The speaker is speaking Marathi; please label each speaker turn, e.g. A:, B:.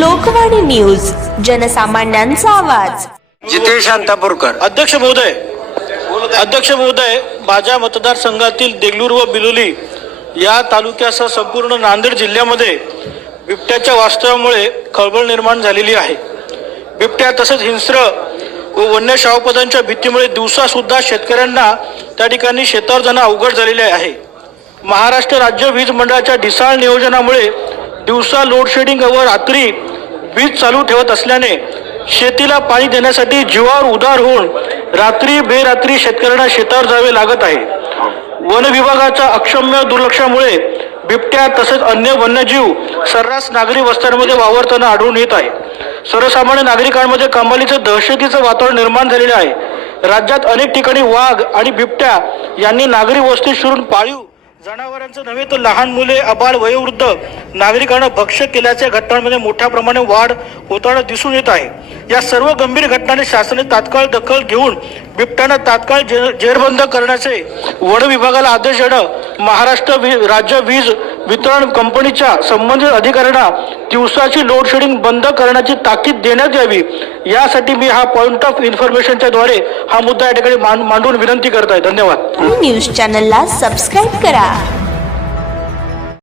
A: लोकवाणी न्यूज जनसामान्यांचा आवाज
B: जितेश शांतापूरकर अध्यक्ष महोदय अध्यक्ष महोदय माझ्या मतदारसंघातील देगलूर व बिलोली या तालुक्यासह संपूर्ण नांदेड जिल्ह्यामध्ये बिबट्याच्या वास्तवामुळे खळबळ निर्माण झालेली आहे बिबट्या तसेच हिंस्र व वन्य शावपदांच्या भीतीमुळे दिवसासुद्धा शेतकऱ्यांना त्या ठिकाणी शेतावर जाणं अवघड झालेले आहे महाराष्ट्र राज्य वीज मंडळाच्या ढिसाळ नियोजनामुळे दिवसा लोडशेडिंग व रात्री वीज चालू ठेवत असल्याने शेतीला पाणी देण्यासाठी जीवावर उदार होऊन रात्री बेरात्री शेतकऱ्यांना शेतावर जावे लागत आहे वन विभागाच्या अक्षम्य दुर्लक्षामुळे बिबट्या तसेच अन्य वन्यजीव सर्रास नागरी वस्त्यांमध्ये वावरताना आढळून येत आहे सर्वसामान्य नागरिकांमध्ये कमालीचं दहशतीचं वातावरण निर्माण झालेलं आहे राज्यात अनेक ठिकाणी वाघ आणि बिबट्या यांनी नागरी वस्ती शिरून पाळीव जनावरांचं नव्हे तर लहान मुले अबाळ वयोवृद्ध नागरिकांना भक्ष केल्याच्या घटनांमध्ये मोठ्या प्रमाणे वाढ होताना दिसून येत आहे या सर्व गंभीर घटनाने शासनाने तात्काळ दखल घेऊन बिबट्यांना तात्काळ जेरबंद करण्याचे वन विभागाला आदेश देणं महाराष्ट्र राज्य वीज वितरण कंपनीच्या संबंधित अधिकाऱ्यांना दिवसाची लोडशेडिंग बंद करण्याची ताकीद देण्यात यावी यासाठी मी हा पॉइंट ऑफ इन्फॉर्मेशनच्या द्वारे हा मुद्दा या ठिकाणी मांडून विनंती करत आहे धन्यवाद
A: न्यूज चॅनलला सबस्क्राईब करा